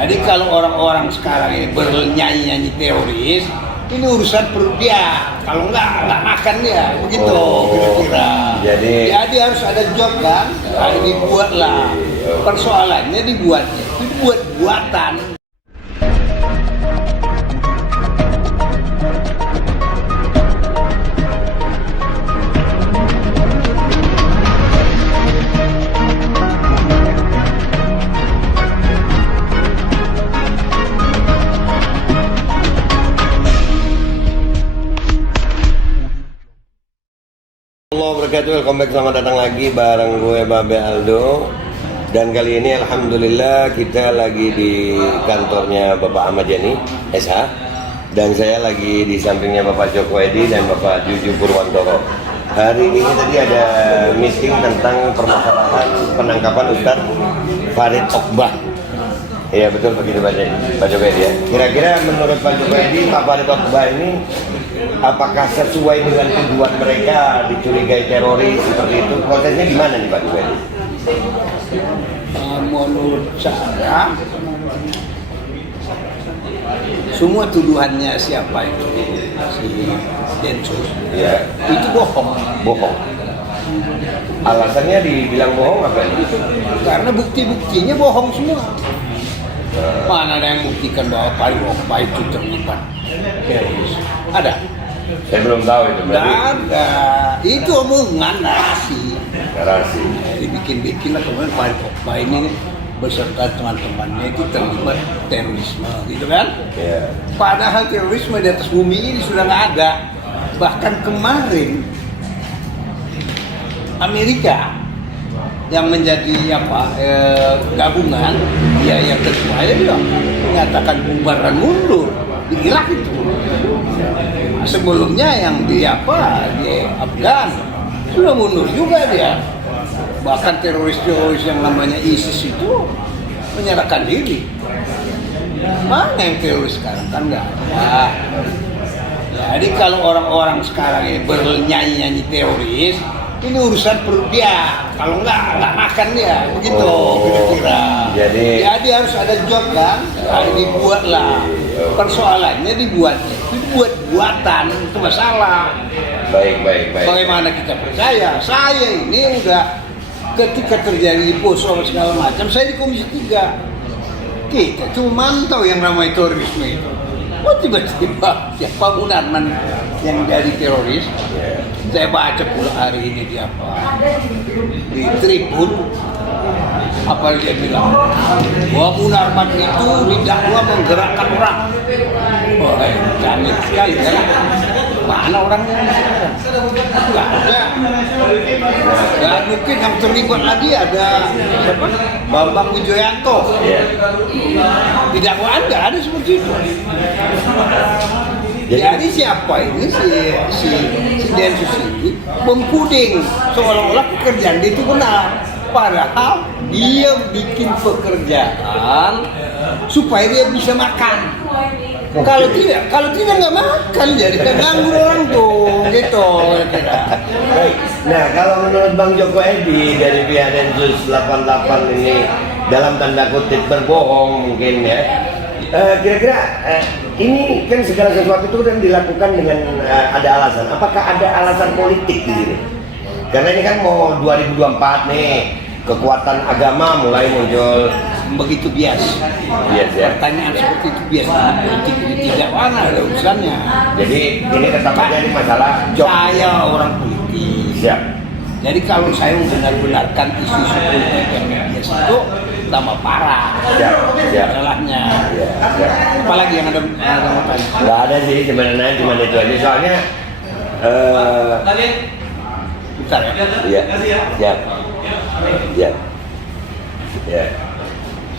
Jadi kalau orang-orang sekarang ini bernyanyi-nyanyi teroris, ini urusan perut dia. Kalau nggak makan dia, begitu kira-kira. Jadi harus ada job kan, dibuatlah. Persoalannya dibuatnya itu buat-buatan. Welcome back, selamat datang lagi bareng gue Babe Aldo. Dan kali ini alhamdulillah kita lagi di kantornya Bapak Ahmad Yani SH. Dan saya lagi di sampingnya Bapak Joko Edi dan Bapak Juju Purwantoro. Hari ini tadi ada meeting tentang permasalahan penangkapan Ustadz Farid Okbah. Iya betul begitu Pak Joko Edi ya. Kira-kira menurut Pak Joko Edi, Pak Farid Okbah ini apakah sesuai dengan tuduhan mereka dicurigai teroris seperti itu? Prosesnya gimana nih Pak Joko Edi? Menurut saya, semua tuduhannya siapa itu si Densus Ya. itu bohong. Bohong. Alasannya dibilang bohong apa ini? Karena bukti-buktinya bohong semua. Mana ada yang buktikan bahwa Farid Okbah itu terlibat teroris? Ada? Saya belum tahu itu. Tidak ada. Itu omongan narasi. Dibikin-bikin lah kemudian Farid Okbah ini beserta teman-temannya itu terlibat terorisme, gitu kan? Ya. Padahal terorisme di atas bumi ini sudah nggak ada. Bahkan kemarin Amerika yang menjadi gabungan, ya yang ketuanya juga menyatakan bubar dan mundur di Irak itu. Sebelumnya yang di Afgan sudah mundur juga dia. Bahkan teroris-teroris yang namanya ISIS itu menyerahkan diri. Mana yang teroris sekarang? Kan nggak ada. Jadi kalau orang-orang sekarang ini bernyanyi-nyanyi teroris, ini urusan perut dia. Kalau nggak makan dia, begitu kira-kira. Jadi harus ada job kan, dibuatlah. Persoalannya dibuatnya itu buat-buatan, itu masalah. Baik. Bagaimana kita percaya? Saya ini udah ketika terjadi Poso segala macam, saya di Komisi 3. Kita cuma mantau yang namanya terorisme itu. Oh tiba-tiba siapa Munarman yang jadi teroris? Saya baca pula hari ini di Tribun, apa dia bilang bahwa Munarman itu didakwa menggerakkan orang. Oh, canggih sekali kan? Mana orangnya? Nggak ada. Dan mungkin yang terlibat lagi ada siapa? Bambang Wijoyanto. Didakwa ada seperti itu. Jadi siapa ini si Densus ini mempuding seolah-olah pekerjaan dia itu benar, padahal dia bikin pekerjaan supaya dia bisa makan. Kalau tidak nggak makan, jadi nganggur orang tuh, gitu. Baik. Nah kalau menurut Bang Joko Edi dari pihak Densus 88 ini dalam tanda kutip berbohong mungkin ya. Kira-kira ini kan segala sesuatu itu kan dilakukan dengan ada alasan. Apakah ada alasan politik di sini? Karena ini kan mau 2024 nih, kekuatan agama mulai muncul. Begitu bias ya. Pertanyaan seperti itu bias politik ini tidak ada urusannya. Jadi ini tetap aja ini masalah job. Saya orang politik. Siap. Jadi kalau saya membenar-benarkan isu-isu politik yang bias itu tambah parah. Masalahnya. Apalagi yang ada tanya? Nggak ada sih sebenarnya, cuma itu aja. Soalnya bentar ya. Ya.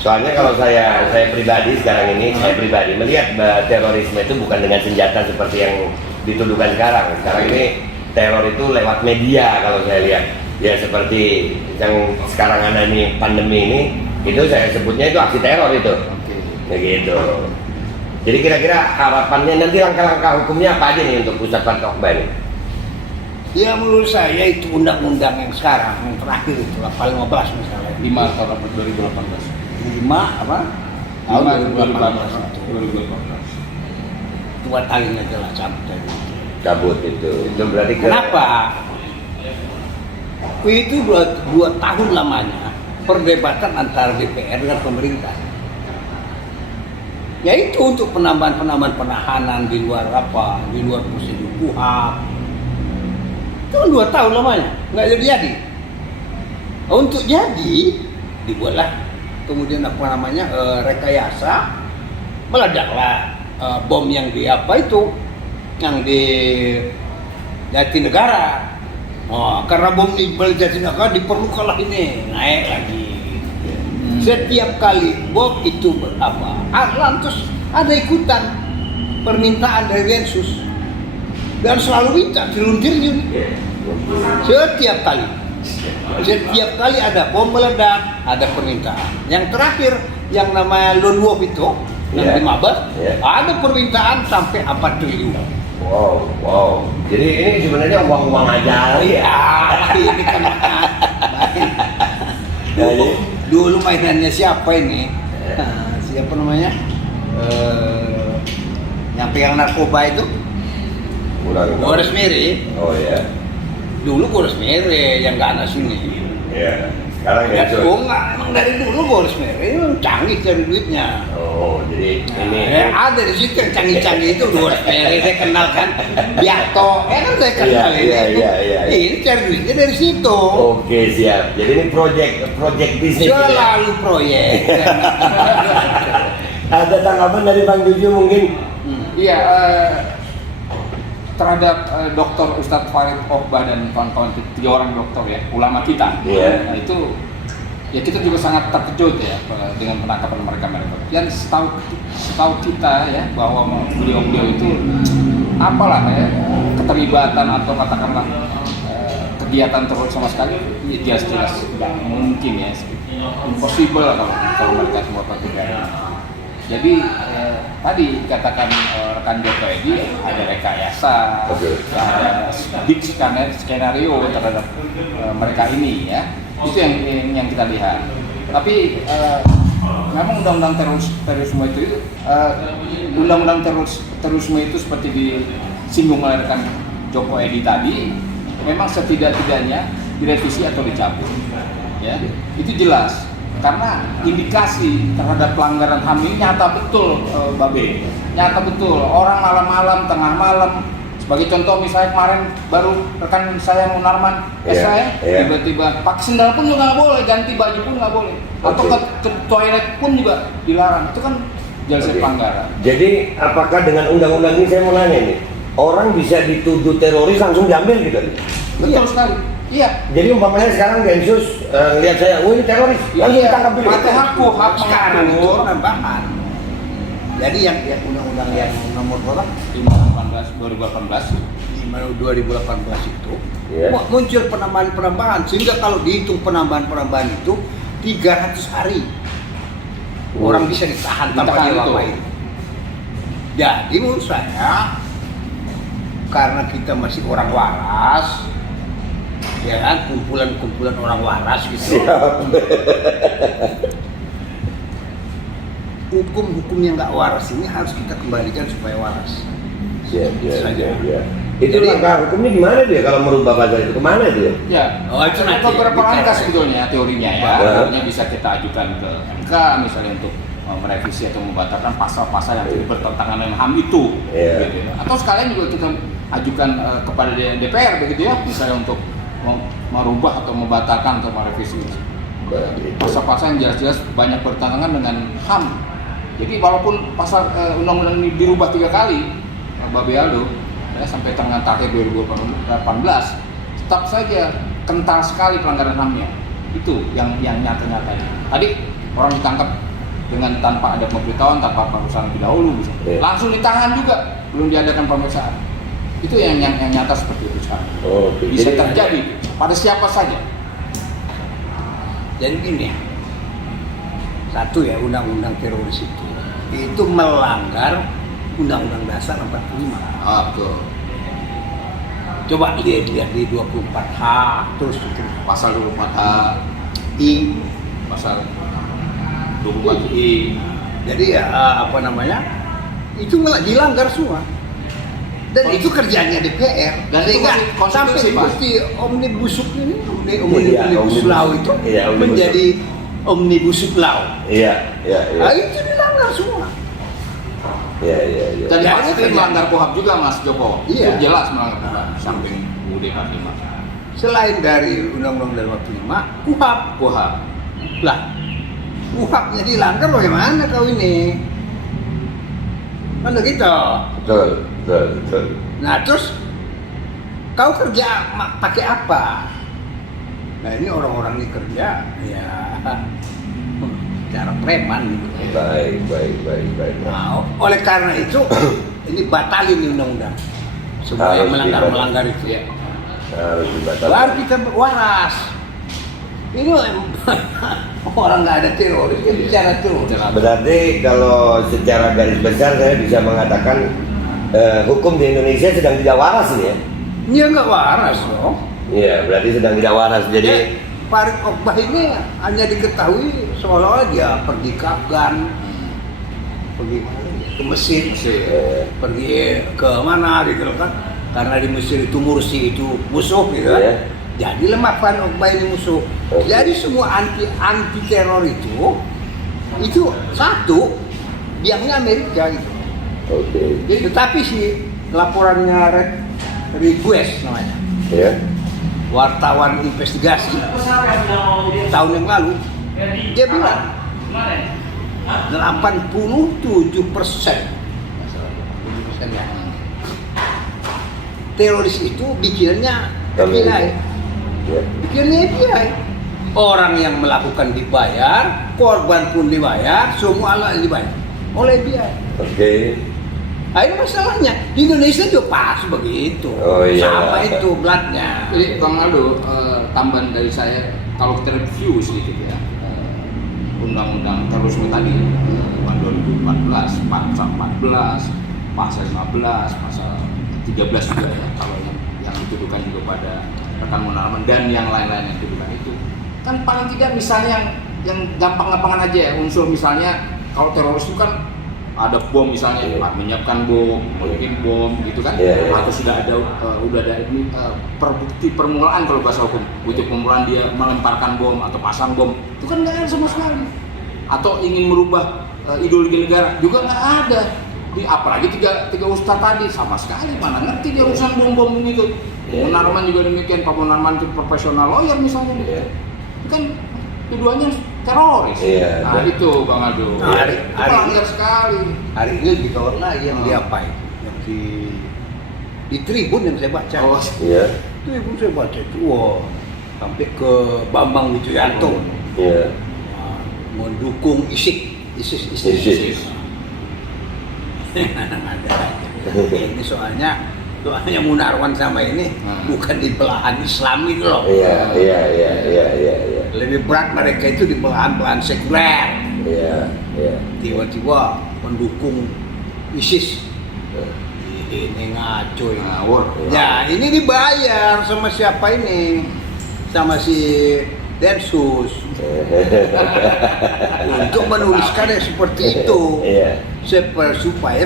Soalnya kalau saya pribadi sekarang ini, saya pribadi melihat bahwa terorisme itu bukan dengan senjata seperti yang dituduhkan sekarang. Sekarang ini teror itu lewat media kalau saya lihat. Ya seperti yang sekarang ada ini pandemi ini, itu saya sebutnya itu aksi teror itu. Begitu. Jadi kira-kira harapannya nanti langkah-langkah hukumnya apa aja nih untuk Ustadz Farid Okbah ini? Ya menurut saya itu undang-undang yang sekarang, yang terakhir itu, pasal 15 misalnya. 5 tahun 2018. 5 apa? tahun 2018. 2 tahun aja lah cabut dari itu. Cabut itu berarti Kenapa? Itu 2 tahun lamanya perdebatan antara DPR dengan pemerintah. Yaitu untuk penambahan penahanan di luar prosedur KUHP. Itu kan 2 tahun lamanya, nggak jadi. Untuk jadi dibuatlah kemudian rekayasa, meledaklah bom yang di Jatinegara. Karena bom di Jatinegara diperlukanlah ini naik lagi. Setiap kali bom itu lantas ada ikutan permintaan dari Densus dan selalu minta diruntir. Setiap kali ada bom meledak, ada permintaan. Yang terakhir yang namanya Lone Wolf itu yang di Mabes, ada permintaan sampai 4 triliun. Wow. Jadi ini sebenarnya uang aja Ini kan dulu mainannya siapa ini? Siapa namanya? Yang pegang narkoba itu? Boris Mere. Oh ya. Dulu Boris Mere yang nggak anak sini. Iya. Sekarang Ya, emang dari dulu Boris Mere canggih cari duitnya. Oh, jadi ini Ada di situ yang canggih-canggih itu Boris Mere, saya kenal kan. Biakto, kan saya kenal ini. Iya. Ini cari duitnya dari situ. Oke, siap. Jadi ini project bisnis. Selalu proyek. Ada tanggapan dari Bang Juju mungkin? Iya, terhadap Dr. Ustadz Farid Okbah dan kawan-kawan 3 orang dokter ya, ulama kita. Nah, itu ya kita juga sangat terkejut ya dengan penangkapan mereka. Yang setahu kita ya bahwa beliau itu apalah ya keterlibatan atau katakanlah kegiatan terus sama sekali ya jelas tidak mungkin ya, impossible kalau mereka semua terlibat. Jadi tadi katakan rekan Joko Edi ada rekayasa, ada big skenario terhadap mereka ini ya. Itu yang kita lihat. Tapi memang undang-undang terorisme itu terorisme itu seperti disinggung oleh rekan Joko Edi tadi, memang setidak-tidaknya direvisi atau dicabut. Ya, itu jelas. Karena indikasi terhadap pelanggaran HAM ini nyata betul, Babe. Nyata betul. Orang malam-malam, tengah malam. Sebagai contoh misalnya kemarin baru rekan saya Munarman, tiba-tiba pakai sendal pun juga nggak boleh, ganti baju pun nggak boleh. Atau ke toilet pun juga dilarang. Itu kan jelas pelanggaran. Jadi apakah dengan undang-undang ini saya mau nanya nih, orang bisa dituduh teroris langsung diambil gitu? Betul sekali. Iya. Jadi umpamanya sekarang Densus lihat saya, ini teroris, langsung ditangkap dulu. Hak sekarang itu penambahan. Jadi yang undang-undang yang nomor berapa? 2018 itu muncul penambahan sehingga kalau dihitung penambahan itu 300 hari orang bisa ditahan tanpa diapa-apain. Jadi menurut saya karena kita masih orang waras, ya kan, kumpulan orang waras gitu. Hukum yang nggak waras ini harus kita kembalikan supaya waras. Iya. Itu langkah hukumnya gimana dia kalau merubah pasal itu, kemana dia? Ya, itu beberapa langkah sebetulnya teorinya ya. Teorinya bisa kita ajukan ke MK misalnya untuk merevisi atau membatalkan pasal-pasal yang bertentangan dengan HAM itu. Gitu. Atau sekalian juga kita ajukan kepada DPR begitu ya, misalnya untuk merubah atau membatalkan atau merevisi pasal-pasal yang jelas-jelas banyak bertentangan dengan HAM. Jadi walaupun pasal undang-undang ini dirubah 3 kali, Babe Aldo, ya, sampai tengah akhir 2018, tetap saja kental sekali pelanggaran HAM-nya. Itu yang nyata-nyata. Tadi orang ditangkap dengan tanpa ada pemberitahuan, tanpa pemeriksaan lebih dahulu, langsung ditahan juga, belum diadakan pemeriksaan. Itu yang nyata seperti itu sekarang. Bisa terjadi pada siapa saja. Jadi gini, satu ya, undang-undang teroris itu melanggar Undang-Undang Dasar 45. Betul. Coba lihat di 24H, terus Pasal 24H, I, pasal 24I, Jadi ya apa namanya, itu malah dilanggar semua. Dan itu kerjanya DPR. Dan itu sehingga konstitusi, sampai Pak. seperti omnibus ini, Iya, omnibus law itu Iya, omnibus menjadi omnibus law. Iya. Nah, itu dilanggar semua. Iya. Dan Ya, pasti itu melanggar KUHP juga Mas Joko. Iya. Itu jelas melanggar KUHP samping UUD 45. Selain dari Undang-Undang Dasar 45, KUHP. Lah, KUHP-nya dilanggar bagaimana kau ini? Kan begitu. Betul. Nah, terus kau kerja pakai apa? Nah, ini orang-orang ini kerja ya cara preman gitu. Baik. Nah, oleh karena itu ini batalin nih undang-undang. Semua yang Harus melanggar itu ya. Harus dibatalkan. Baru kita waras. Ini orang nggak ada teroris, dia bicara teroris. Berarti kalau secara garis besar saya bisa mengatakan hukum di Indonesia sedang tidak waras ini ya? Dia nggak waras loh. Iya, berarti sedang tidak waras. Jadi Farid Okbah ini hanya diketahui seolah-olah dia pergi ke Afgan, pergi ke Mesir, pergi ke mana gitu loh kan? Karena di Mesir itu Mursi itu musuh gitu kan? Iya. Jadi lemah Farid Okbah ini musuh. Oke. Jadi semua anti teror itu satu biangnya Amerika gitu. Oke. Jadi tetapi si laporannya Red Request namanya, Ya. wartawan investigasi tahun yang lalu, dia bilang 87% ya. Teroris itu bikinannya FBI. Ya. Bikinannya FBI. Orang yang melakukan dibayar, korban pun dibayar, semua alat dibayar oleh FBI. Oke. Nah, ini masalahnya di Indonesia juga pas begitu, Oh, iya. sama itu belatnya. Jadi Bang Aldo, tambahan dari saya, kalau kita review sedikit ya, undang-undang terorisme tadi, tahun 2014, pasal 14, pasal 15, pasal 13 juga ya, kalau yang dituduhkan juga pada rekan Munarman dan yang lain-lain yang dituduhkan itu, kan paling tidak misalnya yang gampang-gampangan aja ya, unsur misalnya kalau teroris itu kan ada bom misalnya, menyiapkan bom, mungkin bom gitu kan, atau sudah ada perbukti permulaan kalau bahasa hukum, bukti permulaan dia melemparkan bom atau pasang bom, itu kan nggak ada sama sekali. Atau ingin merubah ideologi negara juga nggak ada. Apalagi tiga ustadz tadi sama sekali mana ngerti dia urusan bom-bom gitu. Munarman juga demikian, Pak Munarman itu profesional lawyer misalnya, itu kan tuduhannya teroris. Nah itu Bang Aldo. Nah, itu melanggar sekali. Hari ini lebih kawat lagi yang diapain? Yang di Tribun yang saya baca. Oh, Iya. Tribun saya baca itu, wah, sampai ke Bambang Wijoyanto. Iya. Nah, mendukung ISIS. Ada. Ini soalnya Munarwan sama ini bukan di belahan Islam itu loh. Iya. Lebih berat mereka itu di belahan sekuler. Iya. Tiba-tiba mendukung ISIS. Ini ngaco ini. Ngawur. Ya, ini dibayar sama siapa ini? Sama si Densus. Untuk menuliskan yang seperti itu. Iya. Supaya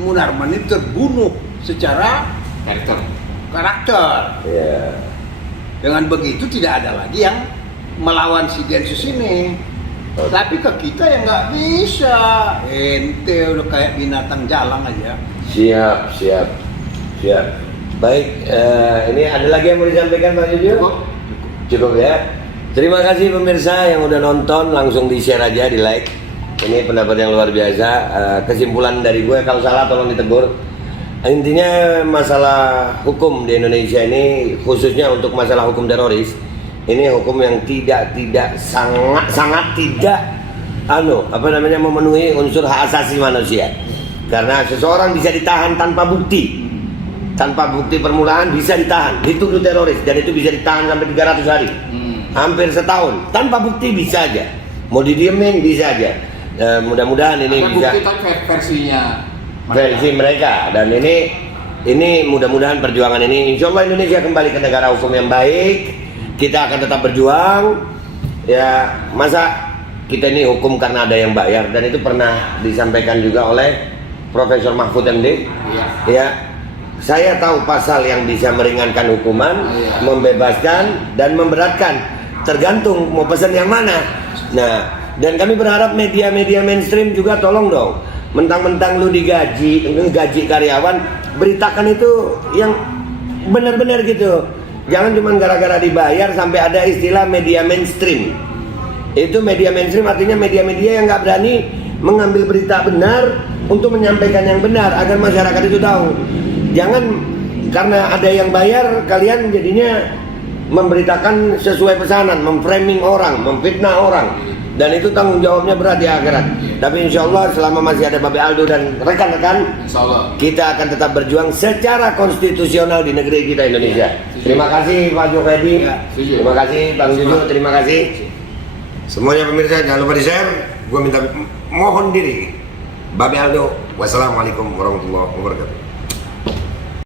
Munarman ini terbunuh secara karakter. Iya. Dengan begitu tidak ada lagi yang melawan si Densus ini. Tapi ke kita yang nggak bisa. Ente udah kayak binatang jalang aja. Siap. Baik, ini ada lagi yang mau disampaikan Pak Jojo? Cukup ya. Terima kasih pemirsa yang udah nonton, langsung di share aja, di like. Ini pendapat yang luar biasa. Kesimpulan dari gue, kalau salah tolong ditegur. Intinya masalah hukum di Indonesia ini, khususnya untuk masalah hukum teroris, ini hukum yang sangat tidak memenuhi unsur hak asasi manusia. Karena seseorang bisa ditahan tanpa bukti permulaan, bisa ditahan, dituduh teroris, dan itu bisa ditahan sampai 300 hari, hampir setahun, tanpa bukti bisa aja, mau didiemin bisa aja. Mudah-mudahan ini ada bisa bukti versi mereka, dan ini mudah-mudahan perjuangan ini, insya Allah Indonesia kembali ke negara hukum yang baik. Kita akan tetap berjuang. Ya, masa kita ini hukum karena ada yang bayar, dan itu pernah disampaikan juga oleh Profesor Mahfud MD. Ya, saya tahu pasal yang bisa meringankan hukuman, membebaskan dan memberatkan, tergantung mau pesan yang mana. Nah, dan kami berharap media-media mainstream juga tolong dong, mentang-mentang lu gaji karyawan, beritakan itu yang benar-benar gitu. Jangan cuma gara-gara dibayar sampai ada istilah media mainstream. Itu media mainstream artinya media-media yang nggak berani mengambil berita benar untuk menyampaikan yang benar agar masyarakat itu tahu. Jangan karena ada yang bayar kalian jadinya memberitakan sesuai pesanan, memframing orang, memfitnah orang, dan itu tanggung jawabnya berat di akhirat. Tapi insya Allah selama masih ada Babe Aldo dan rekan-rekan, kita akan tetap berjuang secara konstitusional di negeri kita Indonesia. Terima kasih Pak Jokedi, terima kasih Bang Juju, terima kasih semuanya pemirsa. Jangan lupa di share. Gue minta mohon diri Babe Aldo. Wassalamualaikum warahmatullahi wabarakatuh.